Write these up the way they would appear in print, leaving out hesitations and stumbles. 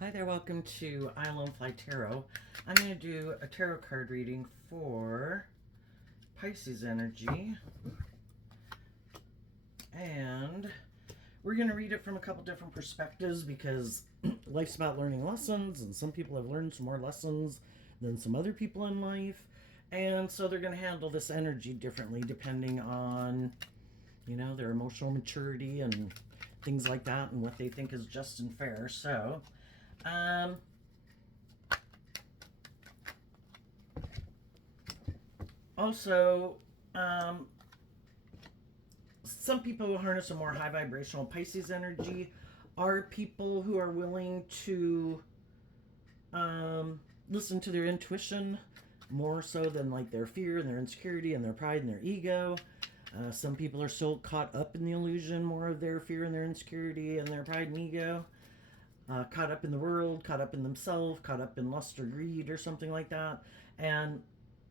Hi there, welcome to I Alone Fly Tarot. I'm going to do a tarot card reading for Pisces energy. And we're going to read it from a couple different perspectives because life's about learning lessons, and some people have learned some more lessons than some other people in life. And so they're going to handle this energy differently depending on, their emotional maturity and things like that and what they think is just and fair. So, um, also, um, some people who harness a more high vibrational Pisces energy are people who are willing to listen to their intuition more so than like their fear and their insecurity and their pride and their ego. Some people are still caught up in the illusion more of their fear and their insecurity and their pride and ego. Caught up in the world, caught up in themselves, caught up in lust or greed or something like that. And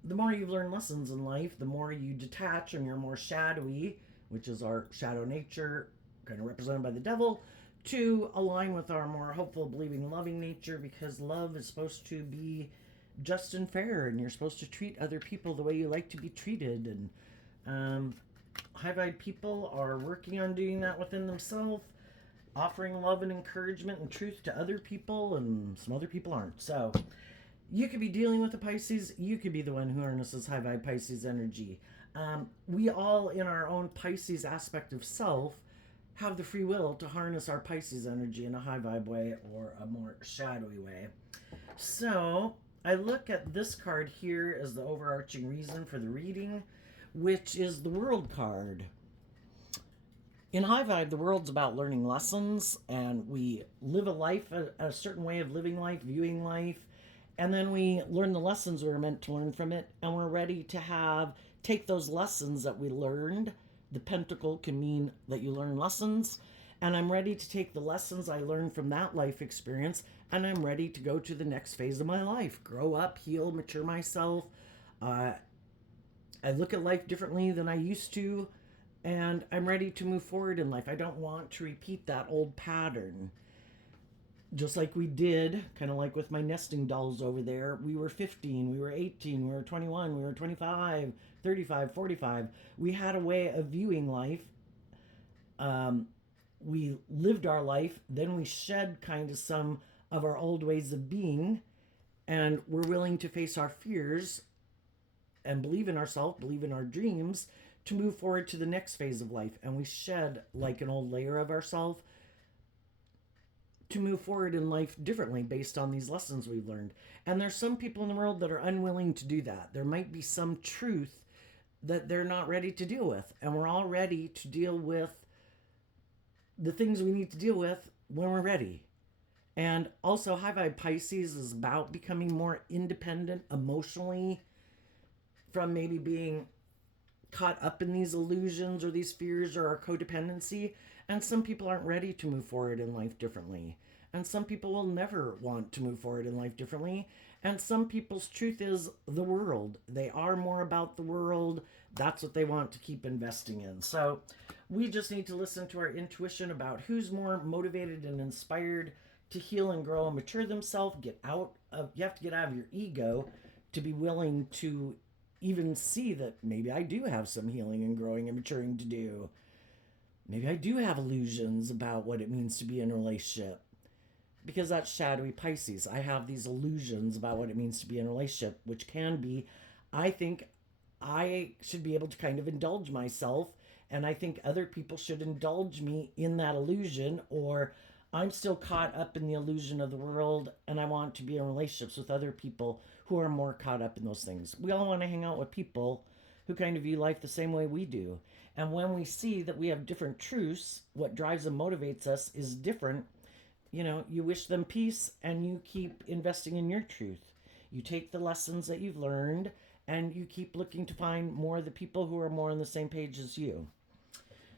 the more you've learned lessons in life, the more you detach and you're more shadowy, which is our shadow nature, kind of represented by the devil, to align with our more hopeful, believing, loving nature, because love is supposed to be just and fair, and you're supposed to treat other people the way you like to be treated. And high vibe people are working on doing that within themselves, offering love and encouragement and truth to other people, and some other people aren't. So you could be dealing with a Pisces. You could be the one who harnesses high vibe Pisces energy. We all, in our own Pisces aspect of self, have the free will to harness our Pisces energy in a high vibe way or a more shadowy way. So I look at this card here as the overarching reason for the reading, which is the World card. In high vibe, the world's about learning lessons, and we live a life, a certain way of living life, viewing life, and then we learn the lessons we were meant to learn from it, and we're ready to take those lessons that we learned. The pentacle can mean that you learn lessons, and I'm ready to take the lessons I learned from that life experience, and I'm ready to go to the next phase of my life, grow up, heal, mature myself. I look at life differently than I used to, and I'm ready to move forward in life. I don't want to repeat that old pattern. Just like we did, kind of like with my nesting dolls over there, we were 15, we were 18, we were 21, we were 25, 35, 45. We had a way of viewing life. We lived our life, then we shed kind of some of our old ways of being, and we're willing to face our fears and believe in ourselves, believe in our dreams to move forward to the next phase of life. And we shed like an old layer of ourselves to move forward in life differently based on these lessons we've learned. And there's some people in the world that are unwilling to do that. There might be some truth that they're not ready to deal with. And we're all ready to deal with the things we need to deal with when we're ready. And also, high vibe Pisces is about becoming more independent emotionally from maybe being caught up in these illusions or these fears or our codependency. And some people aren't ready to move forward in life differently. And some people will never want to move forward in life differently. And some people's truth is the world. They are more about the world. That's what they want to keep investing in. So we just need to listen to our intuition about who's more motivated and inspired to heal and grow and mature themselves. You have to get out of your ego to be willing to even see that maybe I do have some healing and growing and maturing to do. Maybe I do have illusions about what it means to be in a relationship. Because that's shadowy Pisces. I have these illusions about what it means to be in a relationship, which can be, I think I should be able to kind of indulge myself, and I think other people should indulge me in that illusion, or I'm still caught up in the illusion of the world and I want to be in relationships with other people who are more caught up in those things. We all want to hang out with people who kind of view life the same way we do. And when we see that we have different truths, what drives and motivates us is different. You wish them peace and you keep investing in your truth. You take the lessons that you've learned and you keep looking to find more of the people who are more on the same page as you.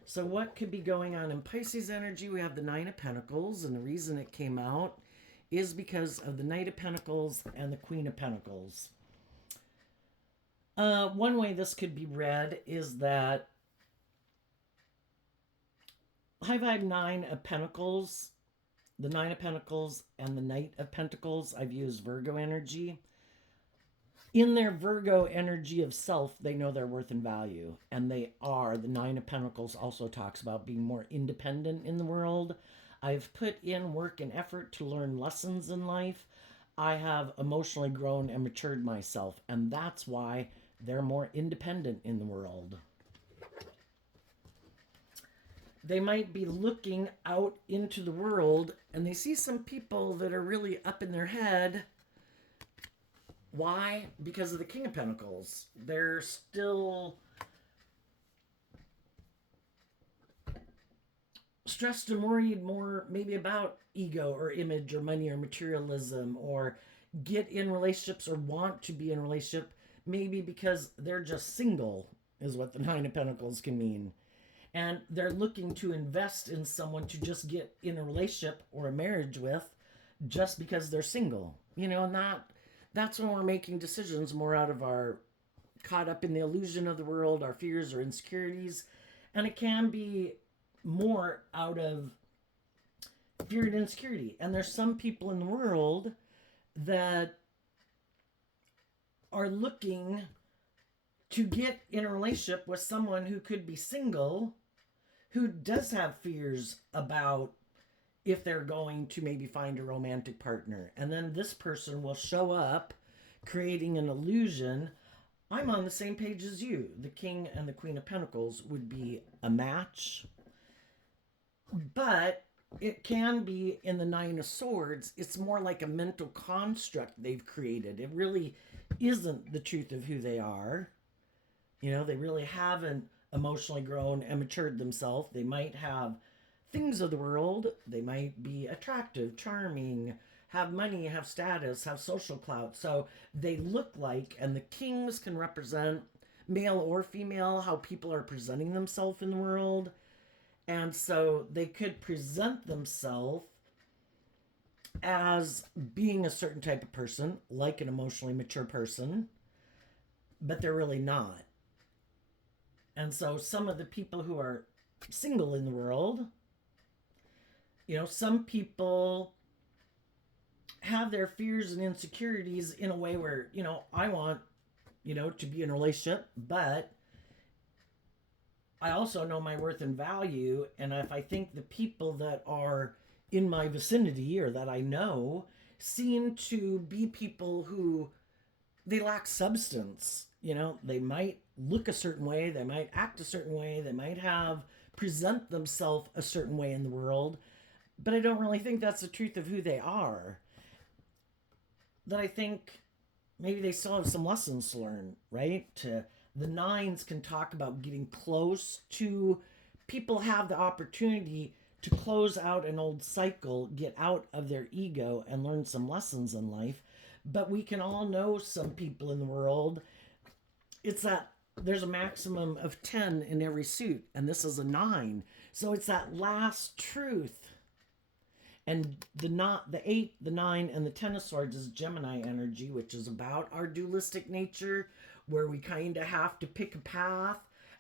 So what could be going on in Pisces energy? We have the Nine of Pentacles, and the reason it came out is because of the Knight of Pentacles and the Queen of Pentacles. One way this could be read is that High Vibe Nine of Pentacles the Nine of Pentacles and the Knight of Pentacles, I've used Virgo energy. In their Virgo energy of self, they know their worth and value. And they are. The Nine of Pentacles also talks about being more independent in the world. I've put in work and effort to learn lessons in life. I have emotionally grown and matured myself. And that's why they're more independent in the world. They might be looking out into the world and they see some people that are really up in their head. Why? Because of the King of Pentacles. They're still stressed and worried more maybe about ego or image or money or materialism, or get in relationships or want to be in a relationship maybe because they're just single, is what the Nine of Pentacles can mean. And they're looking to invest in someone to just get in a relationship or a marriage with just because they're single. And that's when we're making decisions more out of our caught up in the illusion of the world, our fears or insecurities. And it can be more out of fear and insecurity. And there's some people in the world that are looking to get in a relationship with someone who could be single, who does have fears about if they're going to maybe find a romantic partner. And then this person will show up creating an illusion. I'm on the same page as you. The King and the Queen of Pentacles would be a match. But it can be in the Nine of Swords. It's more like a mental construct they've created. It really isn't the truth of who they are. They really haven't emotionally grown and matured themselves. They might have things of the world. They might be attractive, charming, have money, have status, have social clout. So they look like, and the kings can represent male or female, how people are presenting themselves in the world. And so they could present themselves as being a certain type of person, like an emotionally mature person, but they're really not. And so some of the people who are single in the world, some people have their fears and insecurities in a way where, I want, to be in a relationship, but I also know my worth and value. And if I think the people that are in my vicinity or that I know seem to be people who they lack substance, they might look a certain way, they might act a certain way, they might present themselves a certain way in the world, but I don't really think that's the truth of who they are. That I think maybe they still have some lessons to learn, right? The nines can talk about getting close to people, have the opportunity to close out an old cycle, get out of their ego and learn some lessons in life. But we can all know some people in the world. It's that there's a maximum of 10 in every suit, and this is a 9. So it's that last truth. And the 8, the 9, and the 10 of Swords is Gemini energy, which is about our dualistic nature, where we kind of have to pick a path.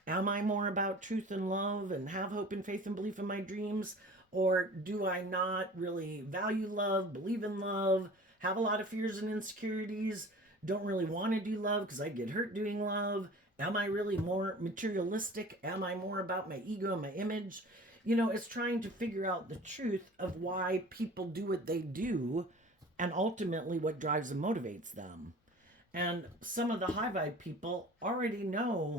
Am I more about truth and love and have hope and faith and belief in my dreams? Or do I not really value love, believe in love, have a lot of fears and insecurities, don't really want to do love because I get hurt doing love? Am I really more materialistic? Am I more about my ego and my image? It's trying to figure out the truth of why people do what they do and ultimately what drives and motivates them. And some of the high vibe people already know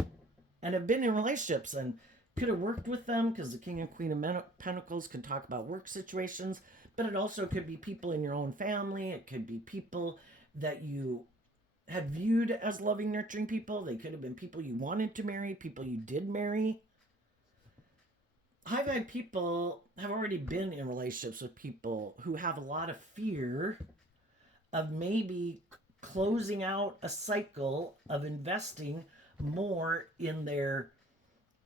and have been in relationships and could have worked with them, because the King and Queen of Pentacles can talk about work situations, but it also could be people in your own family. It could be people that you had viewed as loving, nurturing people. They could have been people you wanted to marry, people you did marry. High vibe people have already been in relationships with people who have a lot of fear of maybe closing out a cycle of investing more in their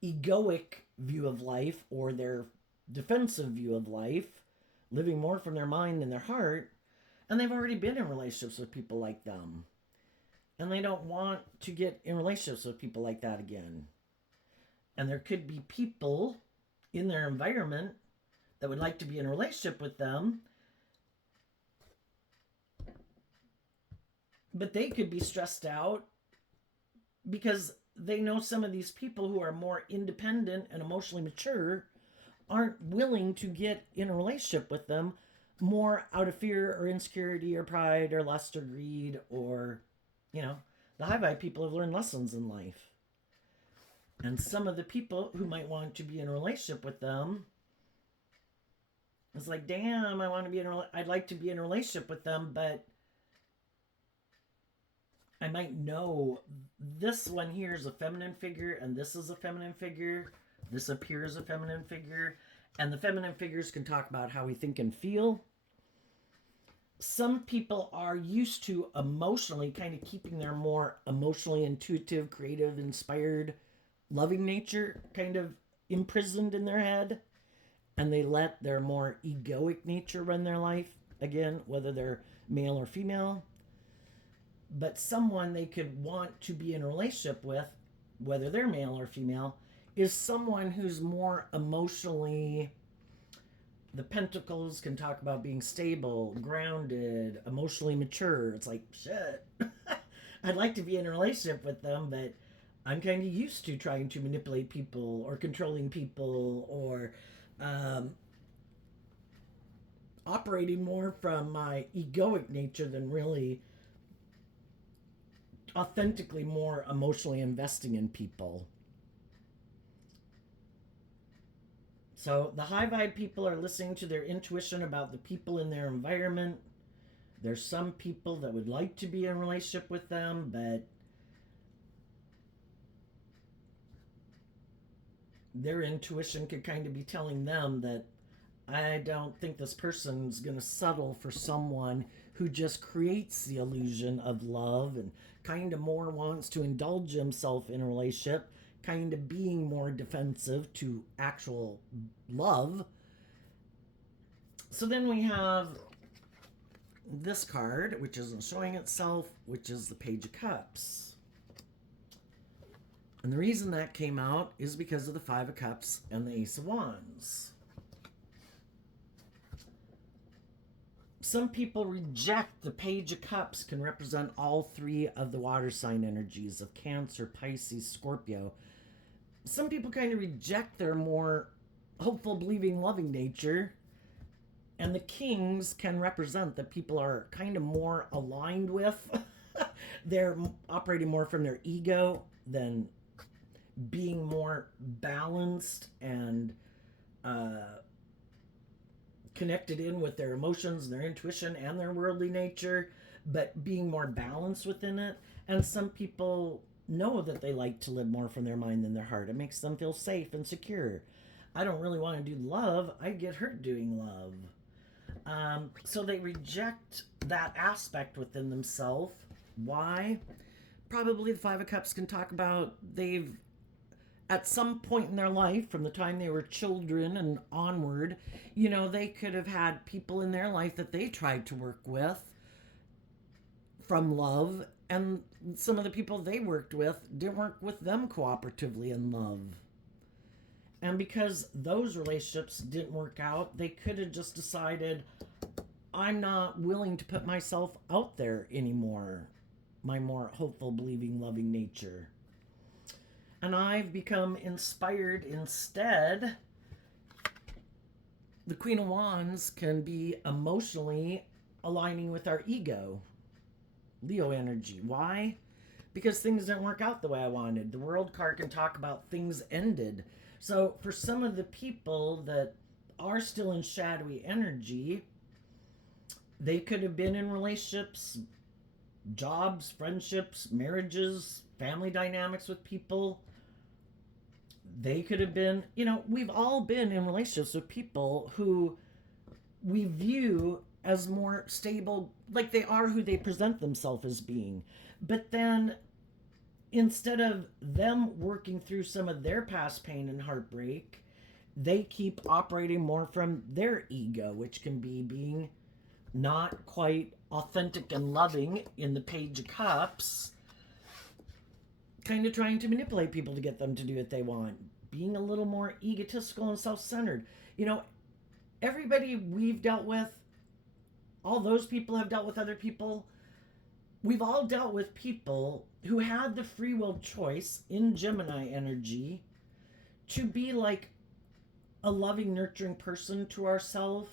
egoic view of life or their defensive view of life, living more from their mind than their heart. And they've already been in relationships with people like them. And they don't want to get in relationships with people like that again. And there could be people in their environment that would like to be in a relationship with them, but they could be stressed out because they know some of these people who are more independent and emotionally mature aren't willing to get in a relationship with them, more out of fear or insecurity or pride or lust or greed, or, the high vibe people have learned lessons in life. And some of the people who might want to be in a relationship with them, it's like, damn, I'd like to be in a relationship with them, but I might know this one here is a feminine figure and this is a feminine figure. This appears a feminine figure. And the feminine figures can talk about how we think and feel. Some people are used to emotionally kind of keeping their more emotionally intuitive, creative, inspired, loving nature kind of imprisoned in their head. And they let their more egoic nature run their life. Again, whether they're male or female. But someone they could want to be in a relationship with, whether they're male or female, is someone who's more emotionally. The pentacles can talk about being stable, grounded, emotionally mature. It's like, shit. I'd like to be in a relationship with them, but I'm kind of used to trying to manipulate people or controlling people or operating more from my egoic nature than really authentically more emotionally investing in people. So the high vibe people are listening to their intuition about the people in their environment. There's some people that would like to be in a relationship with them, but their intuition could kind of be telling them that I don't think this person's going to settle for someone who just creates the illusion of love and kind of more wants to indulge himself in a relationship, kind of being more defensive to actual love. So then we have this card, which isn't showing itself, which is the Page of Cups. And the reason that came out is because of the Five of Cups and the Ace of Wands. Some people reject the Page of Cups can represent all three of the water sign energies of Cancer, Pisces, Scorpio. Some people kind of reject their more hopeful, believing, loving nature. And the Kings can represent that people are kind of more aligned with. They're operating more from their ego than being more balanced and connected in with their emotions, their intuition, and their worldly nature, but being more balanced within it. And some people know that they like to live more from their mind than their heart. It makes them feel safe and secure. I don't really want to do love. I get hurt doing love. So they reject that aspect within themselves. Why? Probably the Five of Cups can talk about they've at some point in their life, from the time they were children and onward, they could have had people in their life that they tried to work with from love, and some of the people they worked with didn't work with them cooperatively in love. And because those relationships didn't work out, they could have just decided, I'm not willing to put myself out there anymore. My more hopeful, believing, loving nature. And I've become inspired instead. The Queen of Wands can be emotionally aligning with our ego. Leo energy. Why? Because things didn't work out the way I wanted. The World card can talk about things ended. So for some of the people that are still in shadowy energy, they could have been in relationships, jobs, friendships, marriages, family dynamics with people. They could have been, we've all been in relationships with people who we view as more stable, like they are who they present themselves as being. But then instead of them working through some of their past pain and heartbreak, they keep operating more from their ego, which can be being not quite authentic and loving in the Page of Cups, kind of trying to manipulate people to get them to do what they want, being a little more egotistical and self-centered. everybody we've dealt with, all those people have dealt with other people. We've all dealt with people who had the free will choice in Gemini energy to be like a loving, nurturing person to ourselves,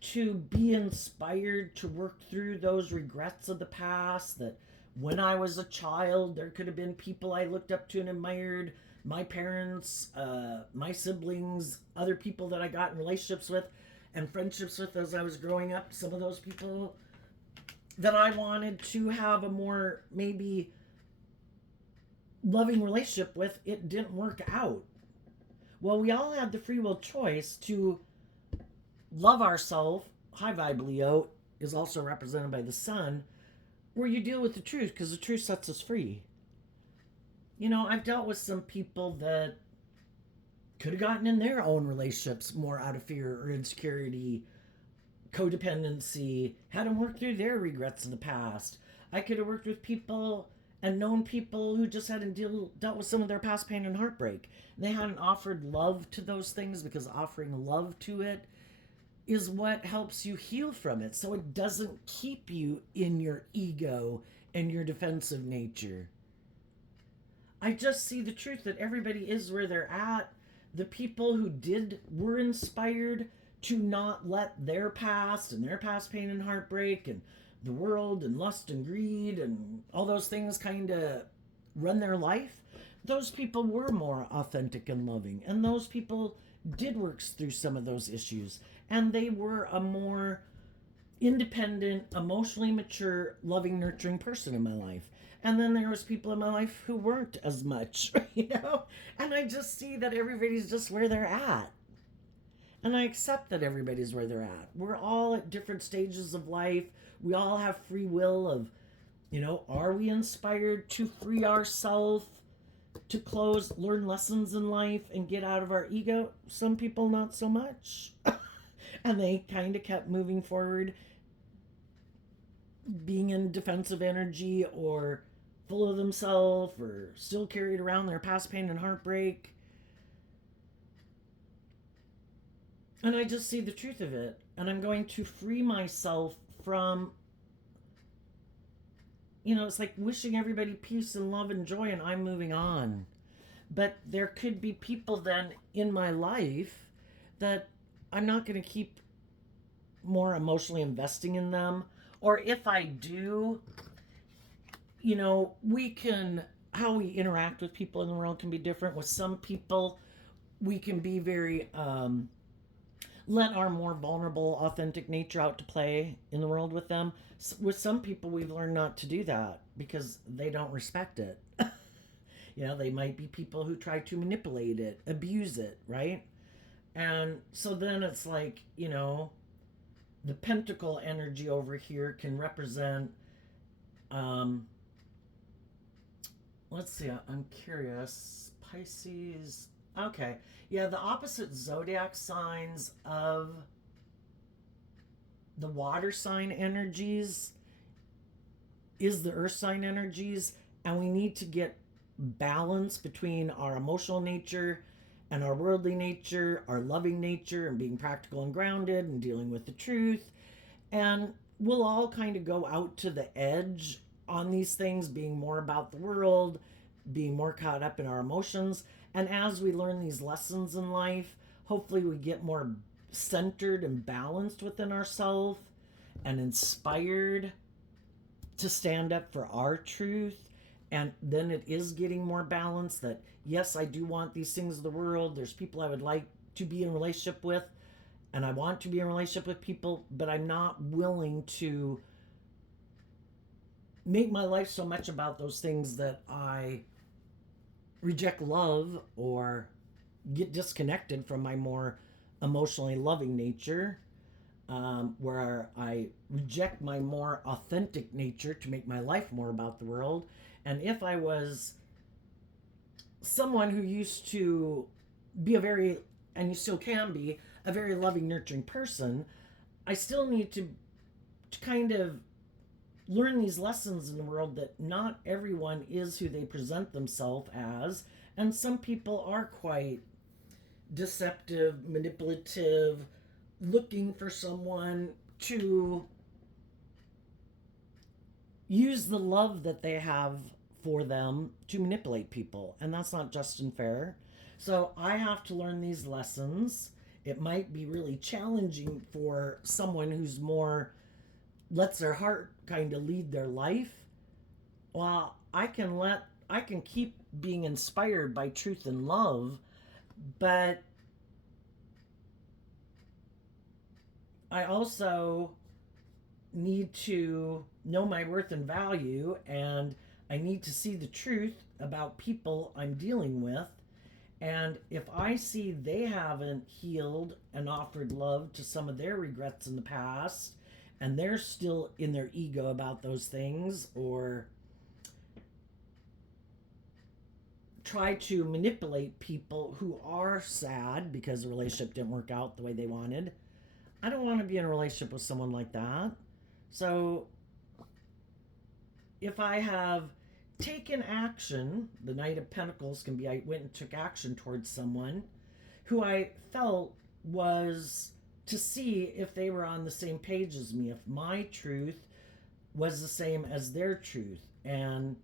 to be inspired to work through those regrets of the past. That when I was a child, there could have been people I looked up to and admired, my parents, my siblings, other people that I got in relationships with and friendships with as I was growing up. Some of those people that I wanted to have a more maybe loving relationship with, it didn't work out. Well, we all had the free will choice to love ourselves. High vibe Leo is also represented by the sun, where you deal with the truth, because the truth sets us free. You know, I've dealt with some people that could have gotten in their own relationships more out of fear or insecurity, codependency, had them work through their regrets in the past. I could have worked with people and known people who just hadn't dealt with some of their past pain and heartbreak. And they hadn't offered love to those things, because offering love to it is what helps you heal from it. So it doesn't keep you in your ego and your defensive nature. I just see the truth that everybody is where they're at. The people who were inspired to not let their past and their past pain and heartbreak and the world and lust and greed and all those things kind of run their life, those people were more authentic and loving. And those people did work through some of those issues. And they were a more independent, emotionally mature, loving, nurturing person in my life. And then there was people in my life who weren't as much, you know? And I just see that everybody's just where they're at. And I accept that everybody's where they're at. We're all at different stages of life. We all have free will of, you know, are we inspired to free ourselves, to learn lessons in life and get out of our ego? Some people not so much. And they kind of kept moving forward, being in defensive energy or full of themselves, or still carried around their past pain and heartbreak. And I just see the truth of it. And I'm going to free myself from, you know, it's like wishing everybody peace and love and joy, and I'm moving on. But there could be people then in my life that I'm not going to keep more emotionally investing in them. Or if I do, you know, how we interact with people in the world can be different. With some people, we can be very, let our more vulnerable, authentic nature out to play in the world with them. With some people, we've learned not to do that because they don't respect it. You know, they might be people who try to manipulate it, abuse it, right? And so then it's like, you know, the pentacle energy over here can represent, let's see, I'm curious. Pisces. Okay. Yeah, the opposite zodiac signs of the water sign energies is the earth sign energies. And we need to get balance between our emotional nature and our worldly nature, our loving nature, and being practical and grounded and dealing with the truth. And we'll all kind of go out to the edge on these things, being more about the world, being more caught up in our emotions. And as we learn these lessons in life, hopefully we get more centered and balanced within ourselves and inspired to stand up for our truth. And then it is getting more balanced that, yes, I do want these things of the world. There's people I would like to be in a relationship with, and I want to be in a relationship with people, but I'm not willing to make my life so much about those things that I reject love or get disconnected from my more emotionally loving nature, where I reject my more authentic nature to make my life more about the world. And if I was someone who used to be and you still can be, a very loving, nurturing person, I still need to kind of learn these lessons in the world that not everyone is who they present themselves as. And some people are quite deceptive, manipulative, looking for someone to use the love that they have for them to manipulate people. And that's not just and fair. So I have to learn these lessons. It might be really challenging for someone who's more lets their heart kind of lead their life. Well, I can keep being inspired by truth and love, but I also need to know my worth and value, and I need to see the truth about people I'm dealing with. And if I see they haven't healed and offered love to some of their regrets in the past, and they're still in their ego about those things, or try to manipulate people who are sad because the relationship didn't work out the way they wanted, I don't want to be in a relationship with someone like that. So if I have taken action, the Knight of Pentacles can be I went and took action towards someone who I felt was to see if they were on the same page as me, if my truth was the same as their truth. And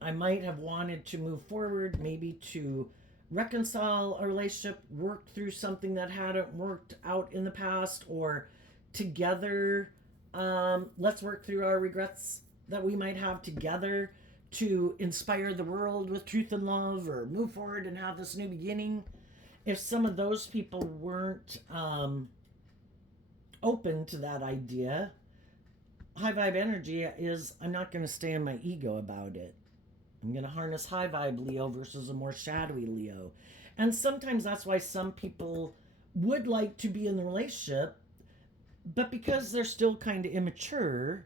I might have wanted to move forward, maybe to reconcile a relationship, work through something that hadn't worked out in the past, or together, let's work through our regrets that we might have together to inspire the world with truth and love, or move forward and have this new beginning. If some of those people weren't open to that idea, high vibe energy is I'm not going to stay in my ego about it. I'm going to harness high vibe Leo versus a more shadowy Leo. And sometimes that's why some people would like to be in the relationship, but because they're still kind of immature,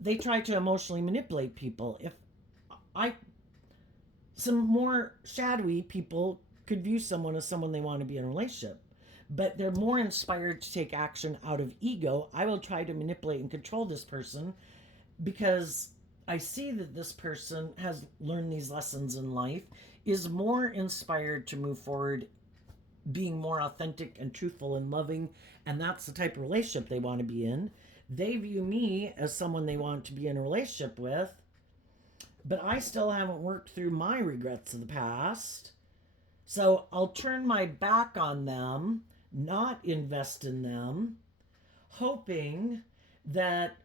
they try to emotionally manipulate people. If I, some more shadowy people could view someone as someone they want to be in a relationship, but they're more inspired to take action out of ego. I will try to manipulate and control this person because I see that this person has learned these lessons in life, is more inspired to move forward, being more authentic and truthful and loving, and that's the type of relationship they want to be in. They view me as someone they want to be in a relationship with, but I still haven't worked through my regrets of the past. So I'll turn my back on them, not invest in them, hoping that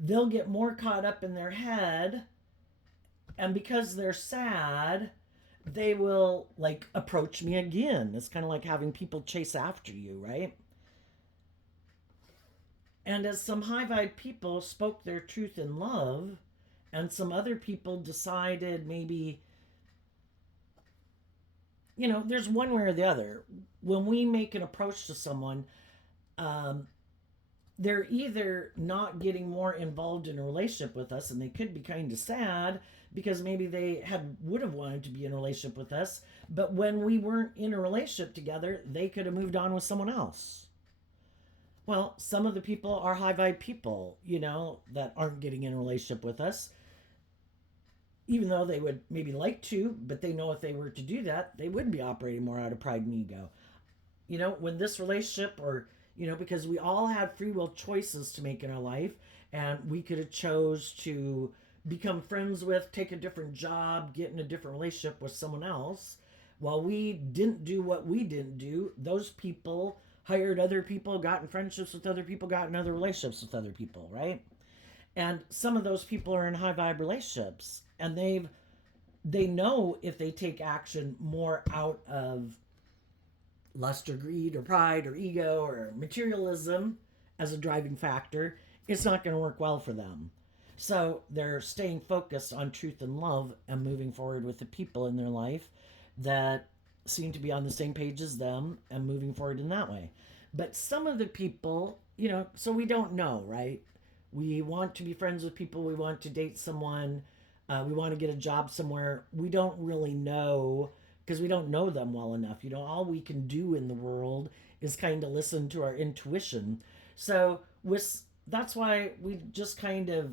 they'll get more caught up in their head, and because they're sad, they will like approach me again. It's kind of like having people chase after you, right? And as some high vibe people spoke their truth in love, and some other people decided maybe, there's one way or the other. When we make an approach to someone, um, they're either not getting more involved in a relationship with us, and they could be kind of sad because maybe they would have wanted to be in a relationship with us, but when we weren't in a relationship together, they could have moved on with someone else. Well, some of the people are high vibe people, that aren't getting in a relationship with us, even though they would maybe like to, but they know if they were to do that, they would be operating more out of pride and ego. When this relationship, or because we all had free will choices to make in our life, and we could have chose to become friends with, take a different job, get in a different relationship with someone else. While we didn't do what we didn't do, those people hired other people, got in friendships with other people, got in other relationships with other people, right? And some of those people are in high vibe relationships, and they know if they take action more out of lust or greed or pride or ego or materialism as a driving factor, it's not going to work well for them. So they're staying focused on truth and love and moving forward with the people in their life that seem to be on the same page as them and moving forward in that way. But some of the people, so we don't know, right? We want to be friends with people, we want to date someone, we want to get a job somewhere. We don't really know because we don't know them well enough. All we can do in the world is kind of listen to our intuition. So that's why we just kind of,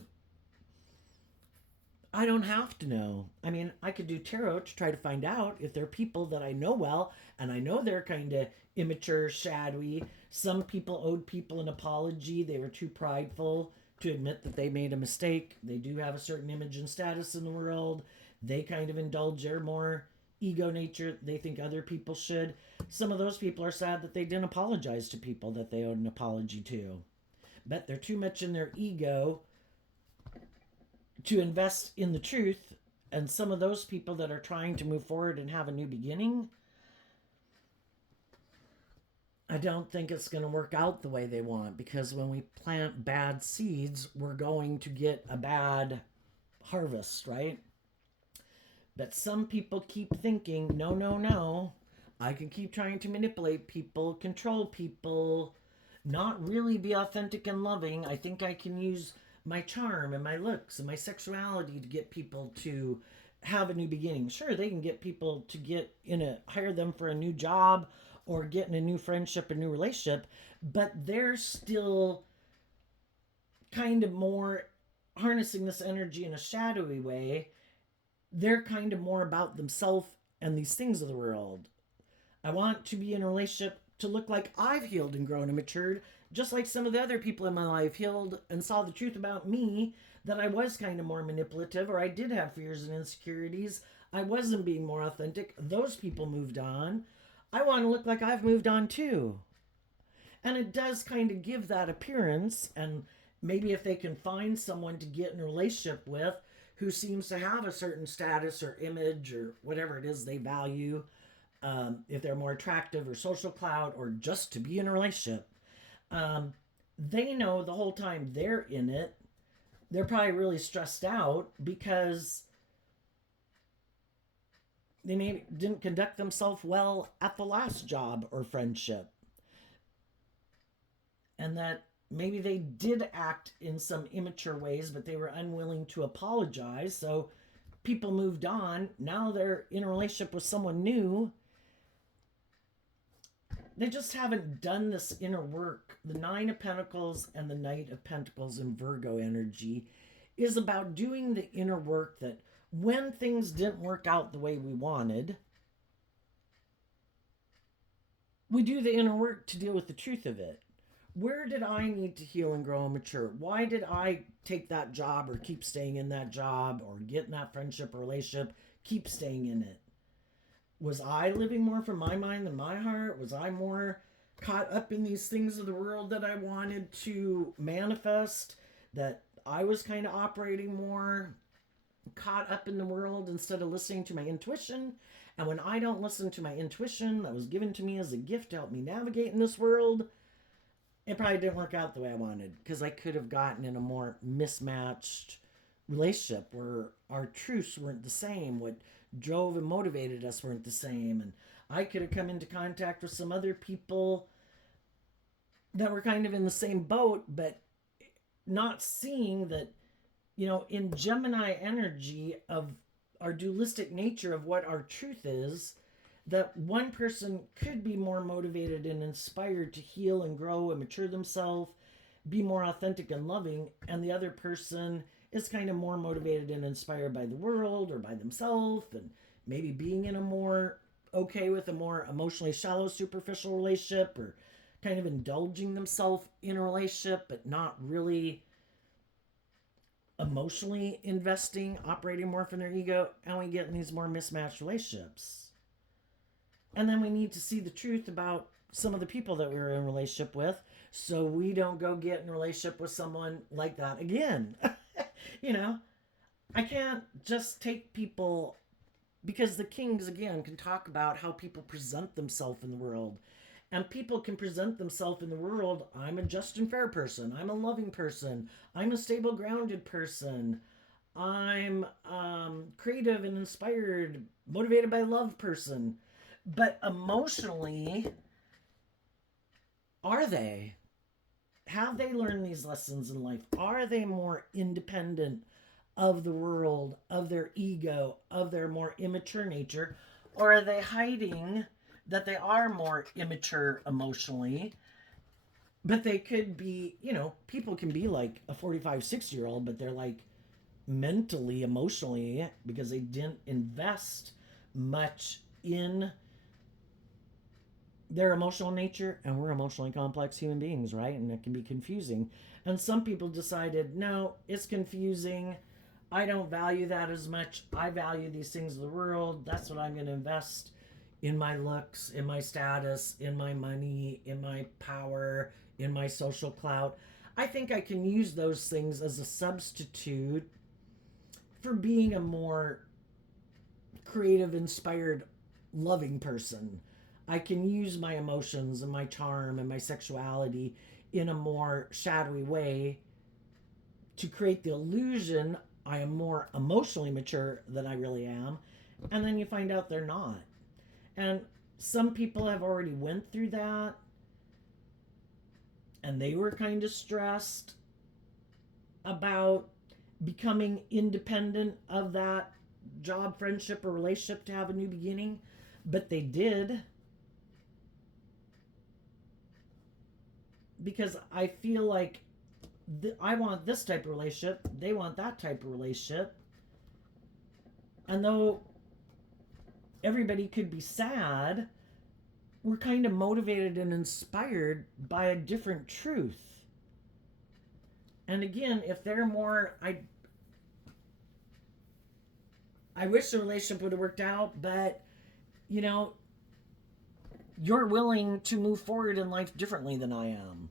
I don't have to know. I mean, I could do tarot to try to find out if they're people that I know well, and I know they're kind of immature, shadowy. Some people owed people an apology. They were too prideful to admit that they made a mistake. They do have a certain image and status in the world. They kind of indulge their more ego nature. They think other people should. Some of those people are sad that they didn't apologize to people that they owed an apology to. But they're too much in their ego to invest in the truth. And some of those people that are trying to move forward and have a new beginning, I don't think it's going to work out the way they want, because when we plant bad seeds, we're going to get a bad harvest, right? But some people keep thinking, no, no, no, I can keep trying to manipulate people, control people, not really be authentic and loving. I think I can use my charm and my looks and my sexuality to get people to have a new beginning. Sure, they can get people to hire them for a new job or get in a new friendship, a new relationship, but they're still kind of more harnessing this energy in a shadowy way. They're kind of more about themselves and these things of the world. I want to be in a relationship to look like I've healed and grown and matured, just like some of the other people in my life healed and saw the truth about me, that I was kind of more manipulative, or I did have fears and insecurities. I wasn't being more authentic. Those people moved on. I want to look like I've moved on too. And it does kind of give that appearance. And maybe if they can find someone to get in a relationship with who seems to have a certain status or image or whatever it is they value, if they're more attractive or social clout or just to be in a relationship, they know the whole time they're in it, they're probably really stressed out because they maybe didn't conduct themselves well at the last job or friendship. And that maybe they did act in some immature ways, but they were unwilling to apologize. So people moved on. Now they're in a relationship with someone new. They just haven't done this inner work. The Nine of Pentacles and the Knight of Pentacles in Virgo energy is about doing the inner work, that when things didn't work out the way we wanted, we do the inner work to deal with the truth of it. Where did I need to heal and grow and mature? Why did I take that job or keep staying in that job, or get in that friendship or relationship, keep staying in it? Was I living more from my mind than my heart? Was I more caught up in these things of the world that I wanted to manifest? That I was kind of operating more caught up in the world instead of listening to my intuition? And when I don't listen to my intuition that was given to me as a gift to help me navigate in this world, it probably didn't work out the way I wanted, because I could have gotten in a more mismatched relationship where our truths weren't the same. What drove and motivated us weren't the same. And I could have come into contact with some other people that were kind of in the same boat, but not seeing that, in Gemini energy of our dualistic nature of what our truth is, that one person could be more motivated and inspired to heal and grow and mature themselves, be more authentic and loving, and the other person is kind of more motivated and inspired by the world or by themselves, and maybe being in a more okay with a more emotionally shallow, superficial relationship, or kind of indulging themselves in a relationship but not really emotionally investing, operating more from their ego, and we get in these more mismatched relationships. And then we need to see the truth about some of the people that we were in a relationship with, so we don't go get in a relationship with someone like that again. I can't just take people, because the kings, again, can talk about how people present themselves in the world. And people can present themselves in the world, I'm a just and fair person, I'm a loving person, I'm a stable, grounded person, I'm creative and inspired, motivated by love person. But emotionally, are they? Have they learned these lessons in life? Are they more independent of the world, of their ego, of their more immature nature? Or are they hiding that they are more immature emotionally? But they could be, people can be like a 45, 60-year-old, but they're like mentally, emotionally, because they didn't invest much in their emotional nature, and we're emotionally complex human beings, right? And it can be confusing. And some people decided, no, it's confusing. I don't value that as much. I value these things of the world. That's what I'm going to invest in: my looks, in my status, in my money, in my power, in my social clout. I think I can use those things as a substitute for being a more creative, inspired, loving person. I can use my emotions and my charm and my sexuality in a more shadowy way to create the illusion I am more emotionally mature than I really am. And then you find out they're not. And some people have already went through that, and they were kind of stressed about becoming independent of that job, friendship, or relationship to have a new beginning, but they did. Because I feel like I want this type of relationship, they want that type of relationship. And though everybody could be sad, we're kind of motivated and inspired by a different truth. And again, if they're more, I wish the relationship would have worked out, but you know, you're willing to move forward in life differently than I am.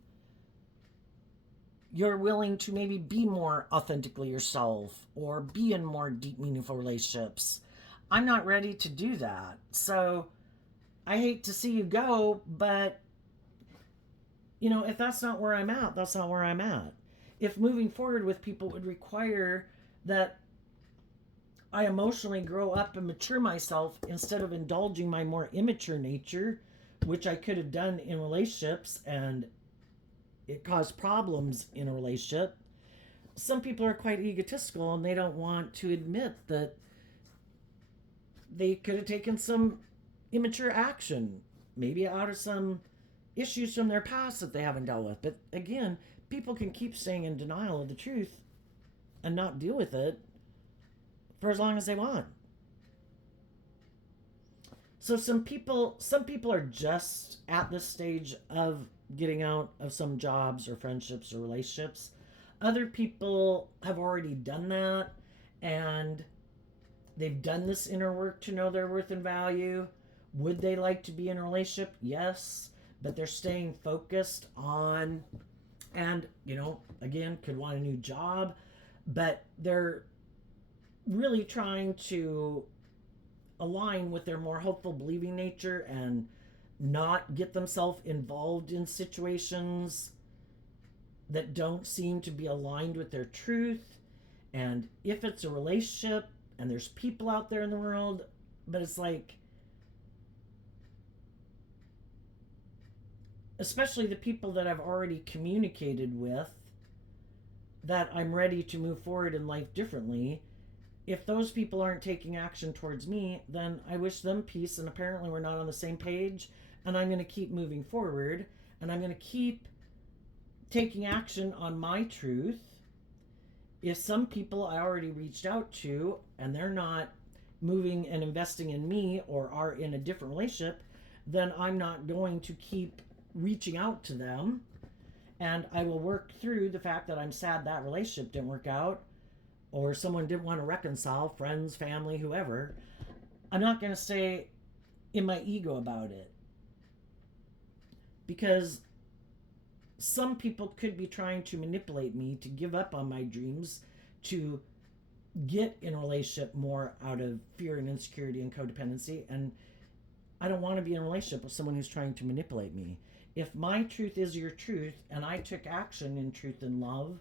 You're willing to maybe be more authentically yourself or be in more deep, meaningful relationships. I'm not ready to do that. So I hate to see you go, but you know, if that's not where I'm at, that's not where I'm at. If moving forward with people would require that I emotionally grow up and mature myself instead of indulging my more immature nature, which I could have done in relationships, and it caused problems in a relationship. Some people are quite egotistical and they don't want to admit that they could have taken some immature action, maybe out of some issues from their past that they haven't dealt with. But again, people can keep staying in denial of the truth and not deal with it for as long as they want. So some people are just at this stage of getting out of some jobs or friendships or relationships. Other people have already done that, and they've done this inner work to know their worth and value. Would they like to be in a relationship? Yes, but they're staying focused on, and you know, again, could want a new job, but they're really trying to align with their more hopeful, believing nature and not get themselves involved in situations that don't seem to be aligned with their truth. And if it's a relationship and there's people out there in the world, but it's like, especially the people that I've already communicated with, that I'm ready to move forward in life differently. If those people aren't taking action towards me, then I wish them peace, and apparently we're not on the same page, and I'm going to keep moving forward, and I'm going to keep taking action on my truth. If some people I already reached out to and they're not moving and investing in me or are in a different relationship, then I'm not going to keep reaching out to them, and I will work through the fact that I'm sad that relationship didn't work out, or someone didn't want to reconcile, friends, family, whoever. I'm not going to stay in my ego about it, because some people could be trying to manipulate me to give up on my dreams, to get in a relationship more out of fear and insecurity and codependency. And I don't want to be in a relationship with someone who's trying to manipulate me. If my truth is your truth and I took action in truth and love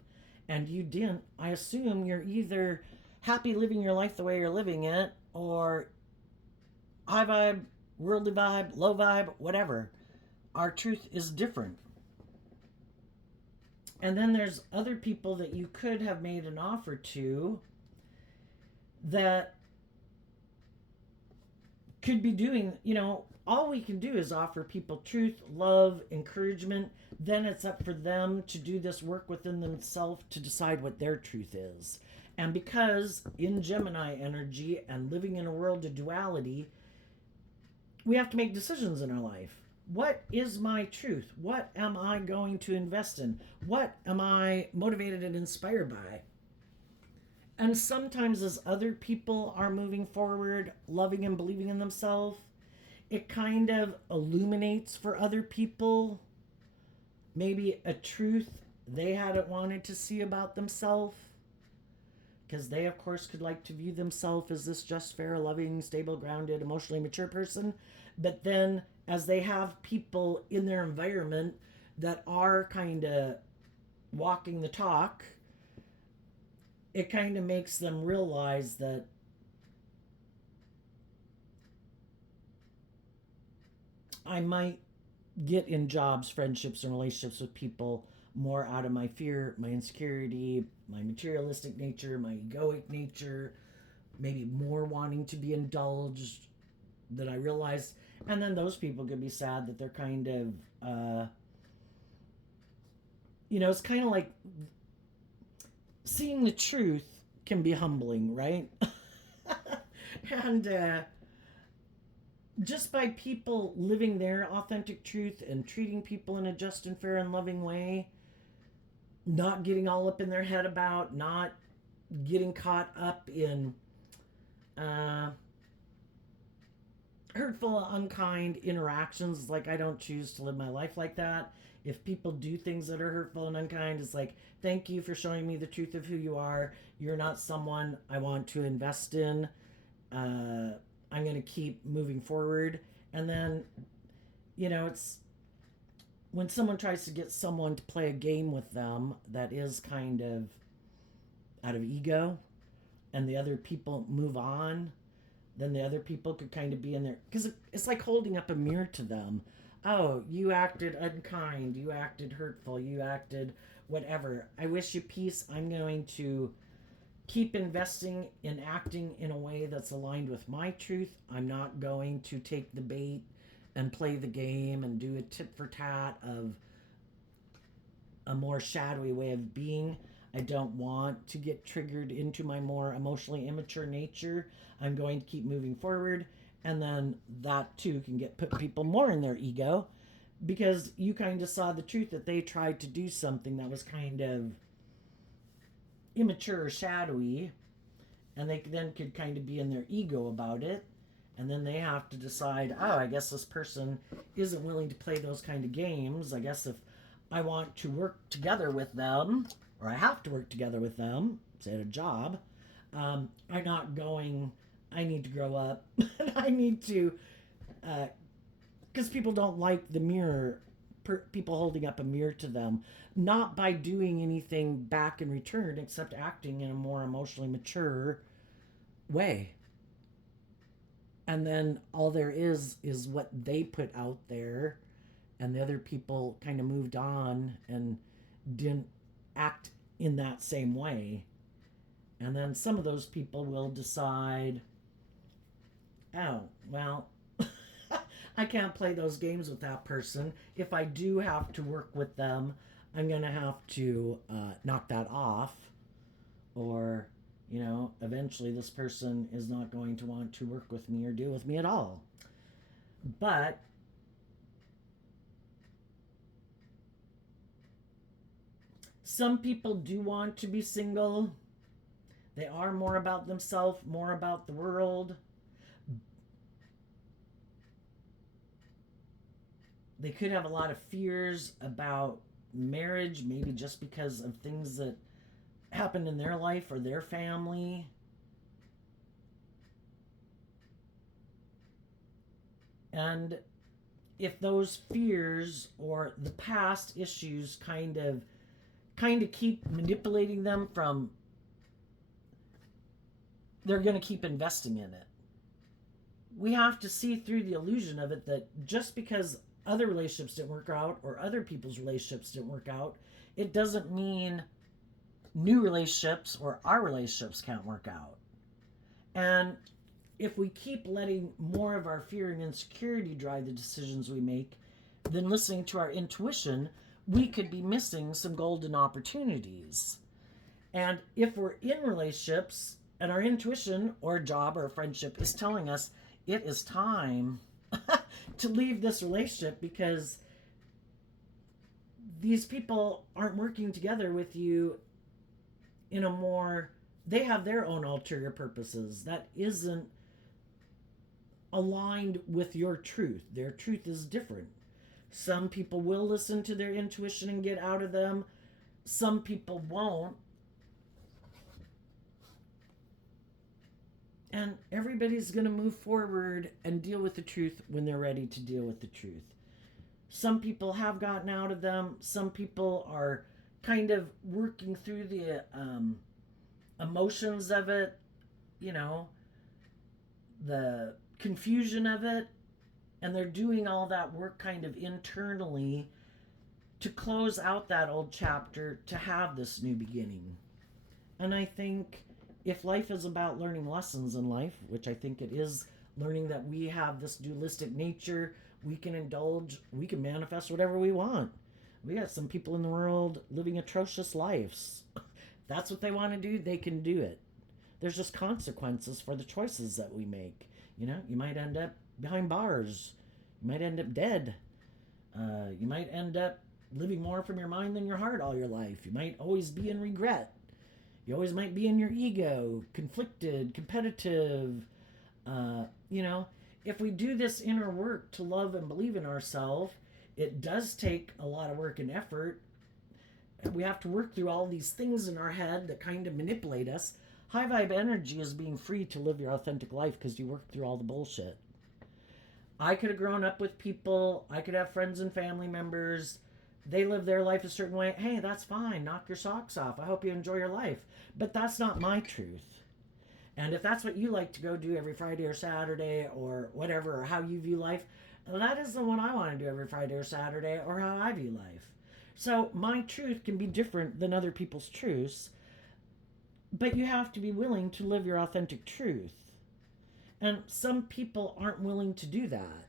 and you didn't, I assume you're either happy living your life the way you're living it, or high vibe, worldly vibe, low vibe, whatever. Our truth is different. And then there's other people that you could have made an offer to that could be doing, you know, all we can do is offer people truth, love, encouragement. Then it's up for them to do this work within themselves to decide what their truth is. And because in Gemini energy and living in a world of duality, we have to make decisions in our life. What is my truth? What am I going to invest in? What am I motivated and inspired by? And sometimes, as other people are moving forward, loving and believing in themselves, it kind of illuminates for other people maybe a truth they hadn't wanted to see about themselves. Because they, of course, could like to view themselves as this just, fair, loving, stable, grounded, emotionally mature person. But then, as they have people in their environment that are kind of walking the talk, it kind of makes them realize that I might get in jobs, friendships, and relationships with people more out of my fear, my insecurity, my materialistic nature, my egoic nature, maybe more wanting to be indulged than I realized. And then those people could be sad that they're kind of, it's kind of like seeing the truth can be humbling, right? And just by people living their authentic truth and treating people in a just and fair and loving way, not getting all up in their head about, not getting caught up in hurtful, unkind interactions. Like, I don't choose to live my life like that. If people do things that are hurtful and unkind, it's like, thank you for showing me the truth of who you are. You're not someone I want to invest in. I'm going to keep moving forward. And then, it's when someone tries to get someone to play a game with them that is kind of out of ego, and the other people move on, then the other people could kind of be in there. Because it's like holding up a mirror to them. Oh, you acted unkind. You acted hurtful. You acted whatever. I wish you peace. I'm going to keep investing in acting in a way that's aligned with my truth. I'm not going to take the bait and play the game and do a tit for tat of a more shadowy way of being. I don't want to get triggered into my more emotionally immature nature. I'm going to keep moving forward. And then that too can put people more in their ego, because you kind of saw the truth that they tried to do something that was kind of immature or shadowy, and they then could kind of be in their ego about it. And then they have to decide, oh, I guess this person isn't willing to play those kind of games. I guess if I want to work together with them, or I have to work together with them, say at a job, I'm not going, I need to grow up. I need to, because people don't like the mirror, people holding up a mirror to them, not by doing anything back in return, except acting in a more emotionally mature way. And then all there is what they put out there, and the other people kind of moved on and didn't act in that same way. And then some of those people will decide, oh, well, I can't play those games with that person. If I do have to work with them, I'm going to have to knock that off. Or, eventually this person is not going to want to work with me or deal with me at all. But some people do want to be single. They are more about themselves, more about the world. They could have a lot of fears about marriage, maybe just because of things that happened in their life or their family. And if those fears or the past issues kind of keep manipulating them from, they're going to keep investing in it. We have to see through the illusion of it, that just because other relationships didn't work out or other people's relationships didn't work out, it doesn't mean new relationships or our relationships can't work out. And if we keep letting more of our fear and insecurity drive the decisions we make than listening to our intuition, we could be missing some golden opportunities. And if we're in relationships and our intuition or job or friendship is telling us it is time to leave this relationship because these people aren't working together with you in a more, they have their own ulterior purposes that isn't aligned with your truth. Their truth is different. Some people will listen to their intuition and get out of them. Some people won't. And everybody's going to move forward and deal with the truth when they're ready to deal with the truth. Some people have gotten out of them. Some people are kind of working through the emotions of it, you know, the confusion of it. And they're doing all that work kind of internally to close out that old chapter to have this new beginning. And I think if life is about learning lessons in life, which I think it is, learning that we have this dualistic nature, we can indulge, we can manifest whatever we want. We got some people in the world living atrocious lives. That's what they want to do, they can do it. There's just consequences for the choices that we make. You know, you might end up behind bars. You might end up dead. You might end up living more from your mind than your heart all your life. You might always be in regret. You always might be in your ego, conflicted, competitive. You know, if we do this inner work to love and believe in ourselves, it does take a lot of work and effort. We have to work through all these things in our head that kind of manipulate us. High vibe energy is being free to live your authentic life because you work through all the bullshit. I could have grown up with people. I could have friends and family members. They live their life a certain way. Hey, that's fine. Knock your socks off. I hope you enjoy your life. But that's not my truth. And if that's what you like to go do every Friday or Saturday or whatever, or how you view life, that isn't what I want to do every Friday or Saturday or how I view life. So my truth can be different than other people's truths, but you have to be willing to live your authentic truth. And some people aren't willing to do that.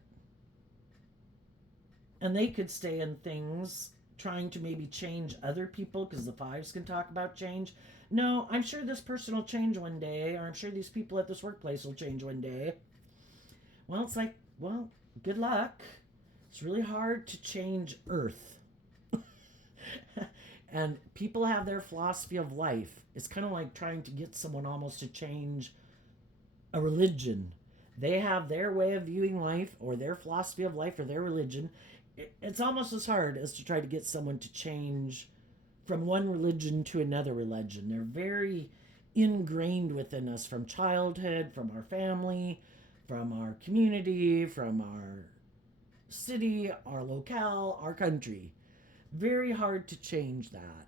And they could stay in things trying to maybe change other people because the fives can talk about change. No, I'm sure this person will change one day, or I'm sure these people at this workplace will change one day. Well, it's like, well, good luck. It's really hard to change Earth. And people have their philosophy of life. It's kind of like trying to get someone almost to change a religion. They have their way of viewing life or their philosophy of life or their religion. It's almost as hard as to try to get someone to change from one religion to another religion. They're very ingrained within us from childhood, from our family, from our community, from our city, our locale, our country. Very hard to change that.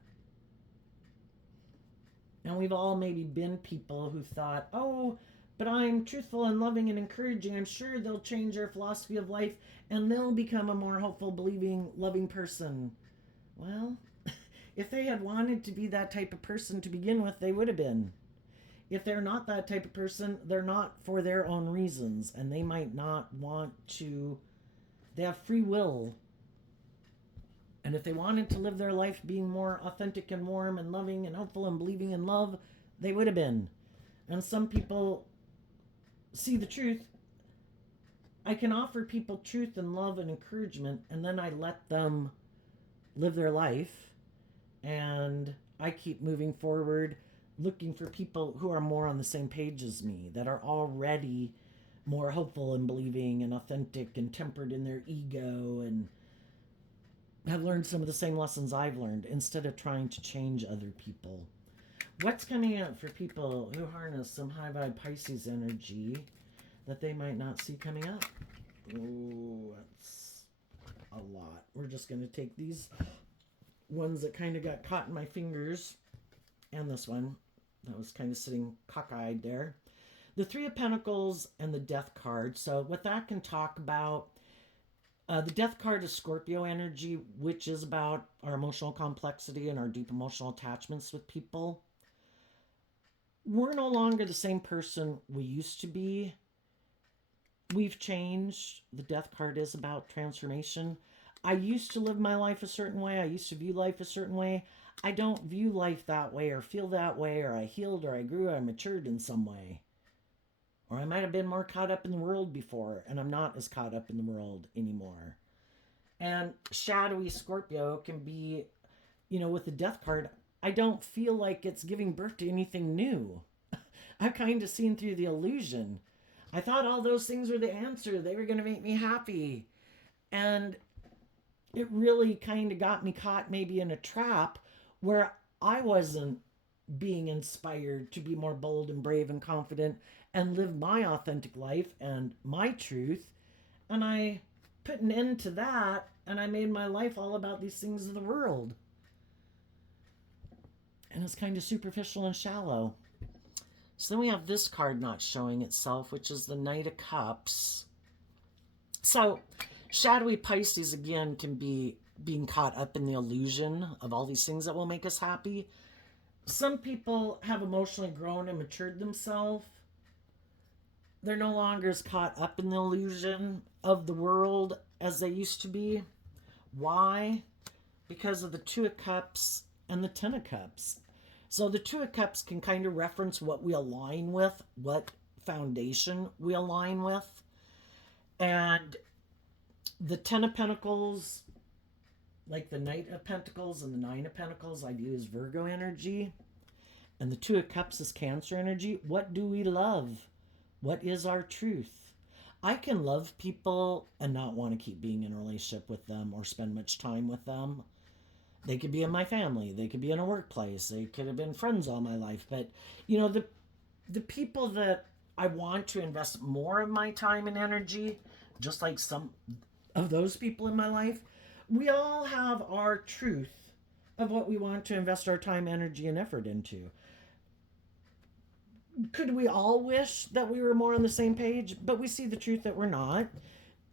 And we've all maybe been people who thought, oh, but I'm truthful and loving and encouraging. I'm sure they'll change their philosophy of life and they'll become a more hopeful, believing, loving person. Well, if they had wanted to be that type of person to begin with, they would have been. If they're not that type of person, they're not for their own reasons, and they might not want to. They have free will. And if they wanted to live their life being more authentic and warm and loving and hopeful and believing in love, they would have been. And some people see the truth. I can offer people truth and love and encouragement, and then I let them live their life. And I keep moving forward, looking for people who are more on the same page as me, that are already more hopeful and believing and authentic and tempered in their ego and have learned some of the same lessons I've learned instead of trying to change other people. What's coming up for people who harness some high vibe Pisces energy that they might not see coming up? Oh, that's a lot. We're just going to take these ones that kind of got caught in my fingers and this one that was kind of sitting cockeyed there. The Three of Pentacles and the Death card. So what that can talk about, the Death card is Scorpio energy, which is about our emotional complexity and our deep emotional attachments with people. We're no longer the same person we used to be. We've changed. The Death card is about transformation. I used to live my life a certain way. I used to view life a certain way. I don't view life that way or feel that way, or I healed or I grew or I matured in some way. Or I might have been more caught up in the world before and I'm not as caught up in the world anymore. And shadowy Scorpio can be, with the death card, I don't feel like it's giving birth to anything new. I've kind of seen through the illusion. I thought all those things were the answer. They were going to make me happy. And it really kind of got me caught maybe in a trap where I wasn't being inspired to be more bold and brave and confident and live my authentic life and my truth. And I put an end to that and I made my life all about these things of the world. And it's kind of superficial and shallow. So then we have this card not showing itself, which is the Knight of Cups. So shadowy Pisces, again, can be being caught up in the illusion of all these things that will make us happy. Some people have emotionally grown and matured themselves. They're no longer as caught up in the illusion of the world as they used to be. Why? Because of the Two of Cups and the Ten of Cups. So the Two of Cups can kind of reference what we align with, what foundation we align with. And the Ten of Pentacles, like the Knight of Pentacles and the Nine of Pentacles, I view as Virgo energy. And the Two of Cups is Cancer energy. What do we love? What is our truth? I can love people and not want to keep being in a relationship with them or spend much time with them. They could be in my family. They could be in a workplace. They could have been friends all my life. But, the people that I want to invest more of my time and energy, just like some of those people in my life, we all have our truth of what we want to invest our time, energy, and effort into. Could we all wish that we were more on the same page? But we see the truth that we're not.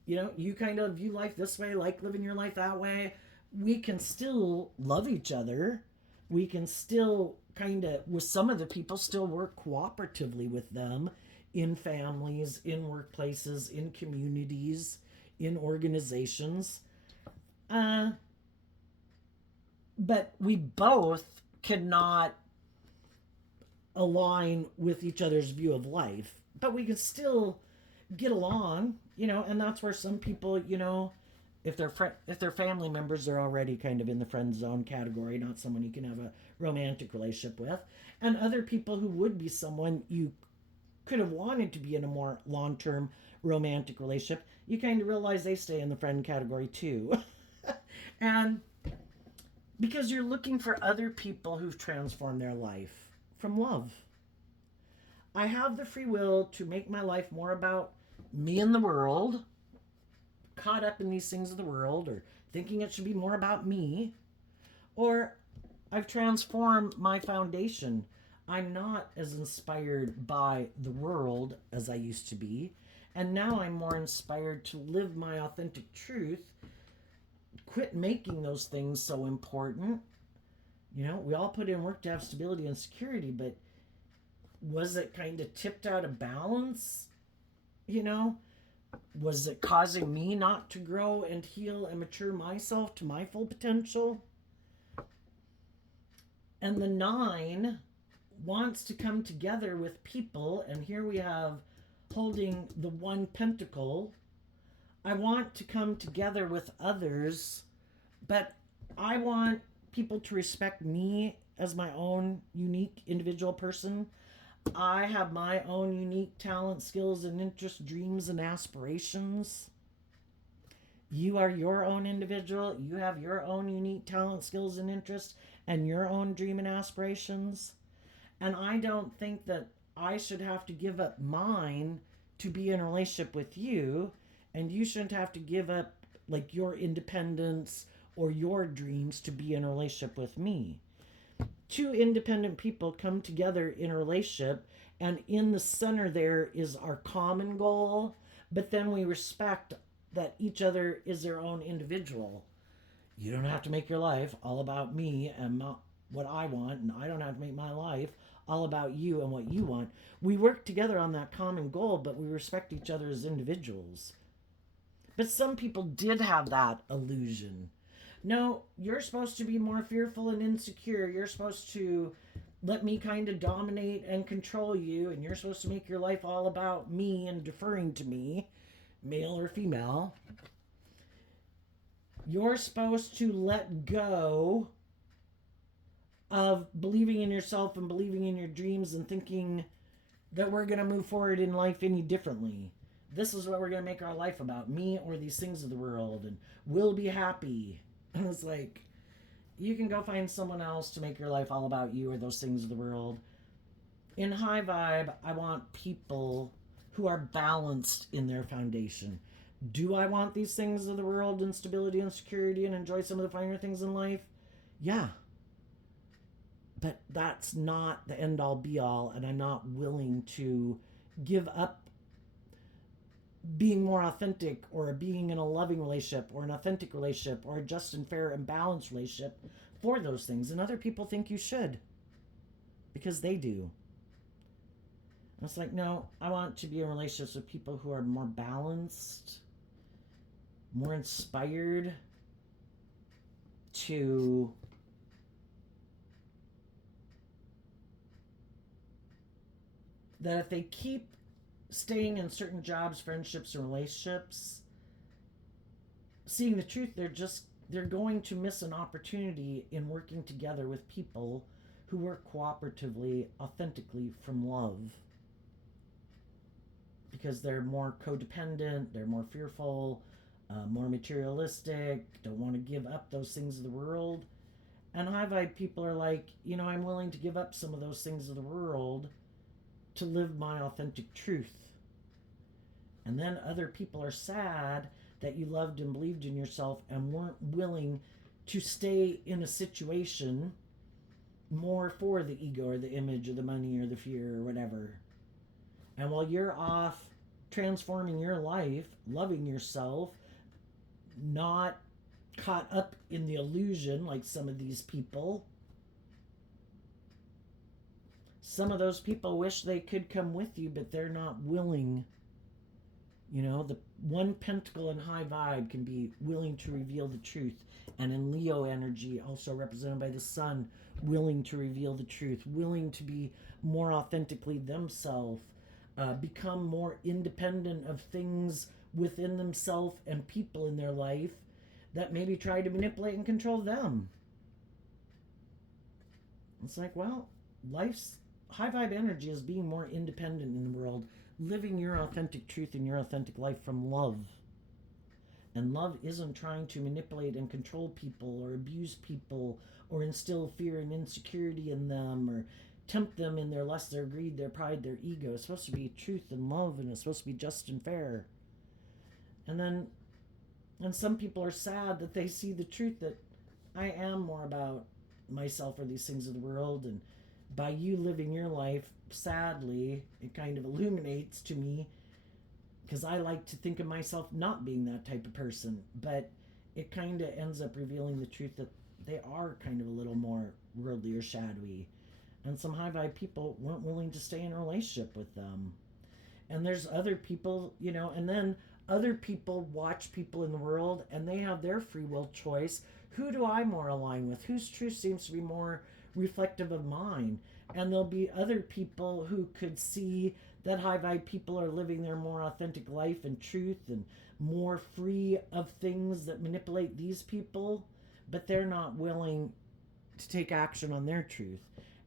You kind of view life this way, like living your life that way. We can still love each other. We can still kind of, with some of the people, still work cooperatively with them in families, in workplaces, in communities, in organizations. But we both cannot align with each other's view of life. But we can still get along, and that's where some people, if they're family members, they're already kind of in the friend zone category, not someone you can have a romantic relationship with. And other people who would be someone you could have wanted to be in a more long-term romantic relationship, you kind of realize they stay in the friend category too. And because you're looking for other people who've transformed their life from love. I have the free will to make my life more about me and the world, caught up in these things of the world, or thinking it should be more about me, or I've transformed my foundation. I'm not as inspired by the world as I used to be, and now I'm more inspired to live my authentic truth, quit making those things so important. We all put in work to have stability and security, but was it kind of tipped out of balance? Was it causing me not to grow and heal and mature myself to my full potential? And the 9 wants to come together with people, and here we have holding the 1 pentacle. I want to come together with others, but I want people to respect me as my own unique individual person. I have my own unique talent, skills, and interests, dreams, and aspirations. You are your own individual. You have your own unique talent, skills, and interests, and your own dream and aspirations. And I don't think that I should have to give up mine to be in a relationship with you, and you shouldn't have to give up like your independence or your dreams to be in a relationship with me. 2 independent people come together in a relationship, and in the center there is our common goal, but then we respect that each other is their own individual. You don't have to make your life all about me and what I want, and I don't have to make my life all about you and what you want. We work together on that common goal, but we respect each other as individuals. But some people did have that illusion. No, you're supposed to be more fearful and insecure. You're supposed to let me kind of dominate and control you, and you're supposed to make your life all about me and deferring to me, male or female. You're supposed to let go of believing in yourself and believing in your dreams and thinking that we're going to move forward in life any differently. This is what we're going to make our life about, me or these things of the world, and we'll be happy. And it's like, you can go find someone else to make your life all about you or those things of the world. In high vibe, I want people who are balanced in their foundation. Do I want these things of the world and stability and security and enjoy some of the finer things in life? Yeah. But that's not the end all be all, and I'm not willing to give up being more authentic or being in a loving relationship or an authentic relationship or a just and fair and balanced relationship for those things. And other people think you should because they do. And it's like, no, I want to be in relationships with people who are more balanced, more inspired to that if they keep staying in certain jobs, friendships, and relationships, seeing the truth, they're going to miss an opportunity in working together with people who work cooperatively, authentically from love. Because they're more codependent, they're more fearful, more materialistic, don't want to give up those things of the world. And high vibe people are like, I'm willing to give up some of those things of the world to live my authentic truth. And then other people are sad that you loved and believed in yourself and weren't willing to stay in a situation more for the ego or the image or the money or the fear or whatever. And while you're off transforming your life, loving yourself, not caught up in the illusion like some of these people, some of those people wish they could come with you, but they're not willing. The one pentacle in high vibe can be willing to reveal the truth. And in Leo energy, also represented by the sun, willing to reveal the truth, willing to be more authentically themselves, become more independent of things within themselves and people in their life that maybe try to manipulate and control them. It's like, well, life's high vibe energy is being more independent in the world, living your authentic truth in your authentic life from love. And love isn't trying to manipulate and control people or abuse people or instill fear and insecurity in them or tempt them in their lust, their greed, their pride, their ego. It's supposed to be truth and love, and it's supposed to be just and fair. And some people are sad that they see the truth that I am more about myself or these things of the world, and by you living your life, sadly, it kind of illuminates to me, because I like to think of myself not being that type of person, but it kind of ends up revealing the truth that they are kind of a little more worldly or shadowy. And some high vibe people weren't willing to stay in a relationship with them. And there's other people, and then other people watch people in the world and they have their free will choice. Who do I more align with? Whose truth seems to be more reflective of mine? And there'll be other people who could see that high vibe people are living their more authentic life and truth and more free of things that manipulate these people, but they're not willing to take action on their truth.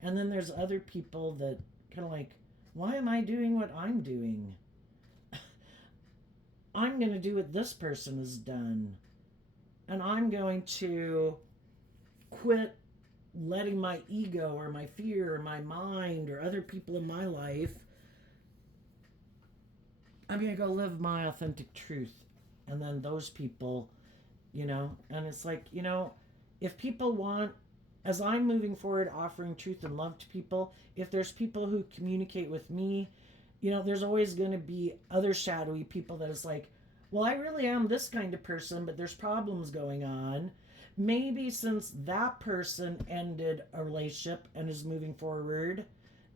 And then there's other people that kind of like, why am I doing what I'm doing? I'm going to do what this person has done. And I'm going to quit letting my ego or my fear or my mind or other people in my life, I'm going to go live my authentic truth. And then those people, and it's like, if people want, as I'm moving forward offering truth and love to people, if there's people who communicate with me, there's always going to be other shadowy people that is like, well, I really am this kind of person, but there's problems going on. Maybe since that person ended a relationship and is moving forward,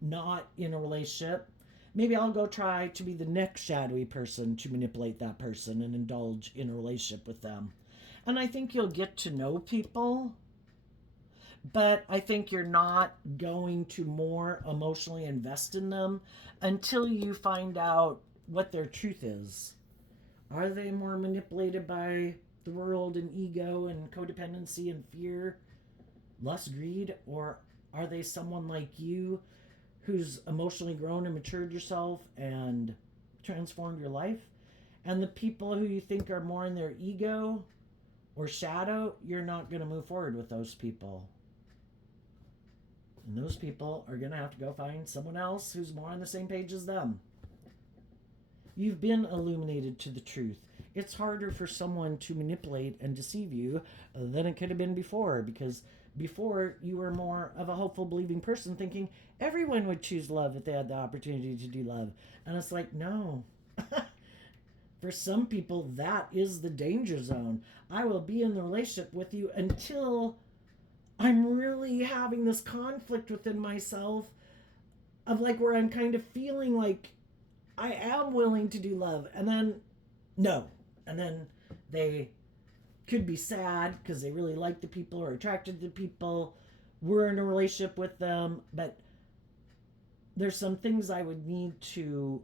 not in a relationship, maybe I'll go try to be the next shadowy person to manipulate that person and indulge in a relationship with them. And I think you'll get to know people, but I think you're not going to more emotionally invest in them until you find out what their truth is. Are they more manipulated by the world and ego and codependency and fear, lust, greed, or are they someone like you who's emotionally grown and matured yourself and transformed your life? And the people who you think are more in their ego or shadow, you're not going to move forward with those people. And those people are going to have to go find someone else who's more on the same page as them. You've been illuminated to the truth. It's harder for someone to manipulate and deceive you than it could have been before, because before you were more of a hopeful, believing person thinking everyone would choose love if they had the opportunity to do love. And it's like, no. For some people, that is the danger zone. I will be in the relationship with you until I'm really having this conflict within myself of like where I'm kind of feeling like I am willing to do love, and then no. And then they could be sad because they really like the people or attracted to the people. We're in a relationship with them, but there's some things I would need to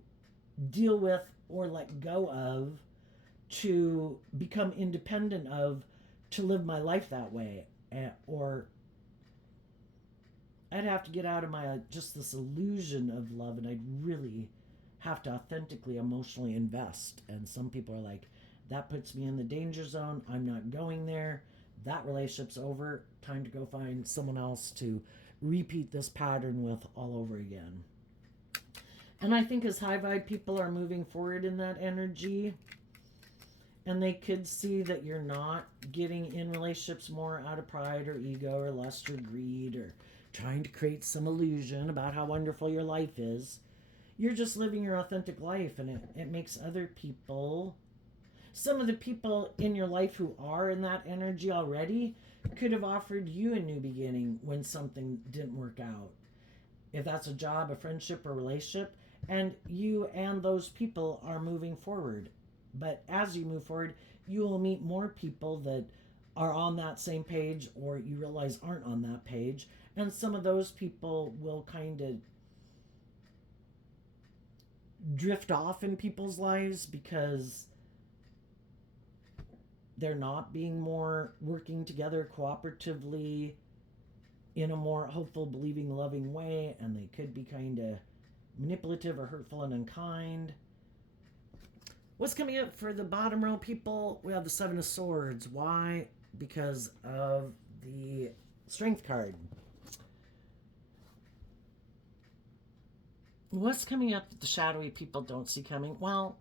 deal with or let go of to become independent of, to live my life that way. Or I'd have to get out of my just this illusion of love, and I'd really have to authentically emotionally invest. And some people are like, that puts me in the danger zone, I'm not going there, that relationship's over, time to go find someone else to repeat this pattern with all over again. And I think as high vibe people are moving forward in that energy, and they could see that you're not getting in relationships more out of pride or ego or lust or greed or trying to create some illusion about how wonderful your life is. You're just living your authentic life, and it makes other people, some of the people in your life who are in that energy already, could have offered you a new beginning when something didn't work out. If that's a job, a friendship, or relationship, and you and those people are moving forward. But as you move forward, you will meet more people that are on that same page or you realize aren't on that page. And some of those people will kind of drift off in people's lives because they're not being more working together cooperatively in a more hopeful, believing, loving way, and they could be kind of manipulative or hurtful and unkind. What's coming up for the bottom row people? We have the Seven of Swords. Why? Because of the Strength card. What's coming up that the shadowy people don't see coming? Well,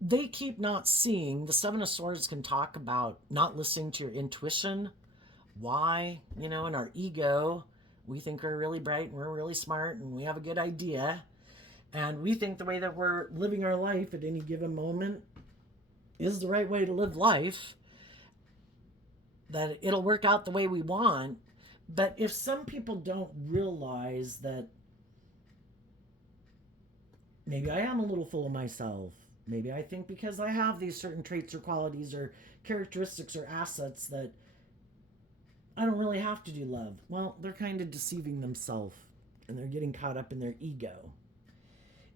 they keep not seeing. The Seven of Swords can talk about not listening to your intuition. Why? You know, in our ego, we think we're really bright and we're really smart and we have a good idea. And we think the way that we're living our life at any given moment is the right way to live life. That it'll work out the way we want. But if some people don't realize that maybe I am a little full of myself, maybe I think because I have these certain traits or qualities or characteristics or assets that I don't really have to do love. Well, they're kind of deceiving themselves and they're getting caught up in their ego.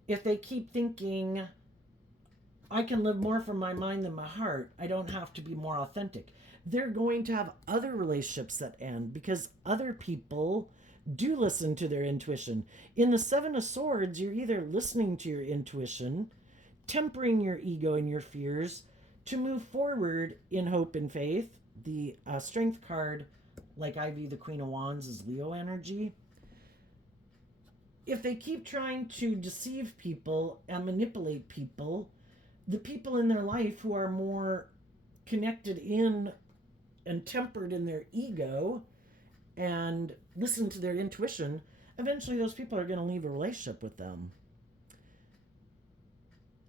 If they keep thinking, I can live more from my mind than my heart, I don't have to be more authentic, they're going to have other relationships that end because other people do listen to their intuition. In the Seven of Swords, you're either listening to your intuition, tempering your ego and your fears to move forward in hope and faith. The Strength card, like Ivy, the Queen of Wands, is Leo energy. If they keep trying to deceive people and manipulate people, the people in their life who are more connected in and tempered in their ego and listen to their intuition, eventually those people are going to leave a relationship with them.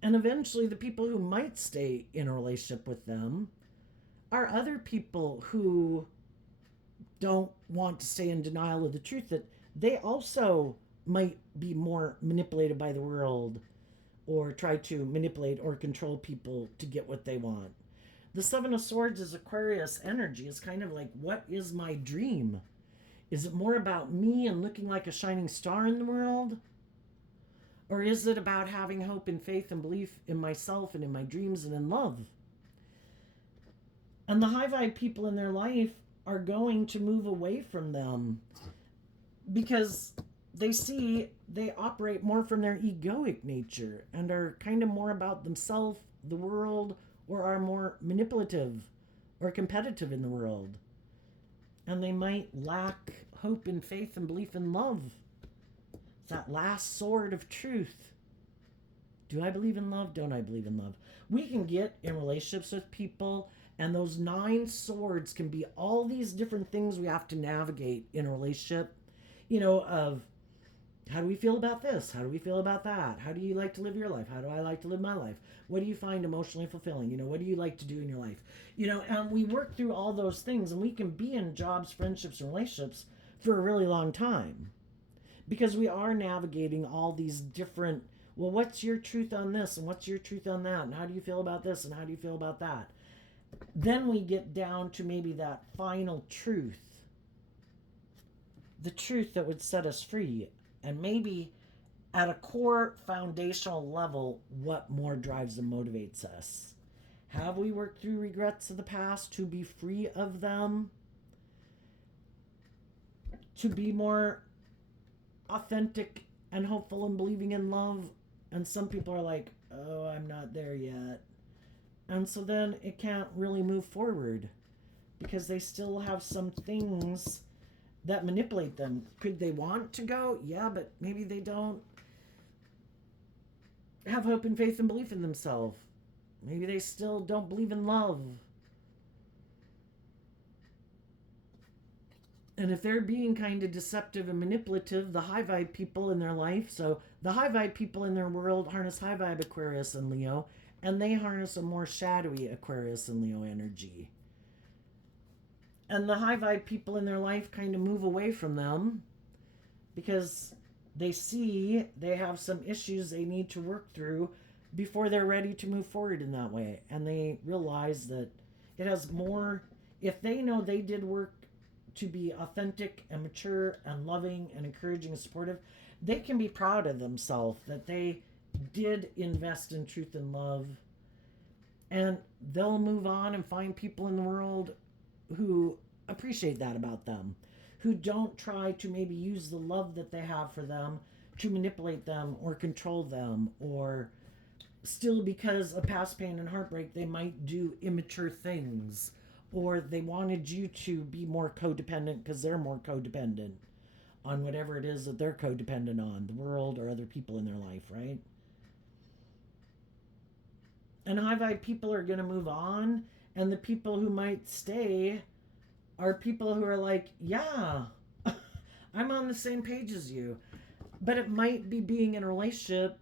And eventually the people who might stay in a relationship with them are other people who don't want to stay in denial of the truth that they also might be more manipulated by the world or try to manipulate or control people to get what they want. The Seven of Swords is Aquarius energy. It's kind of like, what is my dream? Is it more about me and looking like a shining star in the world? Or is it about having hope and faith and belief in myself and in my dreams and in love? And the high vibe people in their life are going to move away from them because they see they operate more from their egoic nature and are kind of more about themselves, the world, or are more manipulative or competitive in the world. And they might lack hope and faith and belief in love. It's that last sword of truth. Do I believe in love? Don't I believe in love? We can get in relationships with people, and those 9 swords can be all these different things we have to navigate in a relationship. Of how do we feel about this? How do we feel about that? How do you like to live your life? How do I like to live my life? What do you find emotionally fulfilling? What do you like to do in your life? And we work through all those things, and we can be in jobs, friendships, and relationships for a really long time because we are navigating all these different, well, what's your truth on this? And what's your truth on that? And how do you feel about this? And how do you feel about that? Then we get down to maybe that final truth, the truth that would set us free. And maybe at a core foundational level, what more drives and motivates us? Have we worked through regrets of the past to be free of them? To be more authentic and hopeful and believing in love? And some people are like, oh, I'm not there yet. And so then it can't really move forward because they still have some things that manipulate them. Could they want to go? Yeah, but maybe they don't have hope and faith and belief in themselves. Maybe they still don't believe in love. And if they're being kind of deceptive and manipulative, the high vibe people in their life, so the high vibe people in their world harness high vibe Aquarius and Leo, and they harness a more shadowy Aquarius and Leo energy. And the high vibe people in their life kind of move away from them because they see they have some issues they need to work through before they're ready to move forward in that way. And they realize that it has more, if they know they did work to be authentic and mature and loving and encouraging and supportive, they can be proud of themselves that they did invest in truth and love. And they'll move on and find people in the world who appreciate that about them, who don't try to maybe use the love that they have for them to manipulate them or control them, or still because of past pain and heartbreak they might do immature things, or they wanted you to be more codependent because they're more codependent on whatever it is that they're codependent on, the world or other people in their life, right? And high vibe people are going to move on, and the people who might stay are people who are like, yeah, I'm on the same page as you. But it might be being in a relationship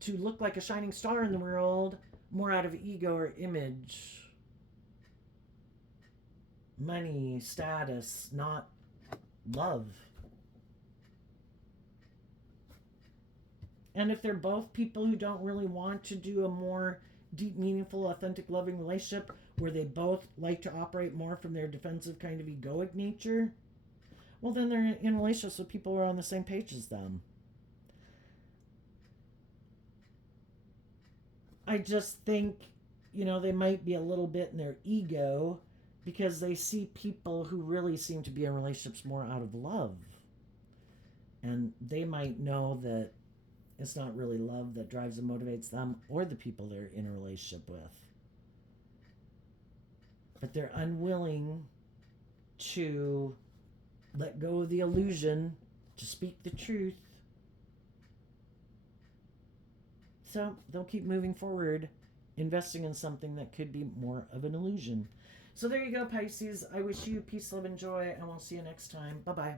to look like a shining star in the world more out of ego or image. Money, status, not love. And if they're both people who don't really want to do a more deep, meaningful, authentic, loving relationship where they both like to operate more from their defensive kind of egoic nature, well, then they're in relationships with people who are on the same page as them. I just think, they might be a little bit in their ego because they see people who really seem to be in relationships more out of love. And they might know that it's not really love that drives and motivates them or the people they're in a relationship with. But they're unwilling to let go of the illusion, to speak the truth. So they'll keep moving forward, investing in something that could be more of an illusion. So there you go, Pisces. I wish you peace, love, and joy, and we'll see you next time. Bye-bye.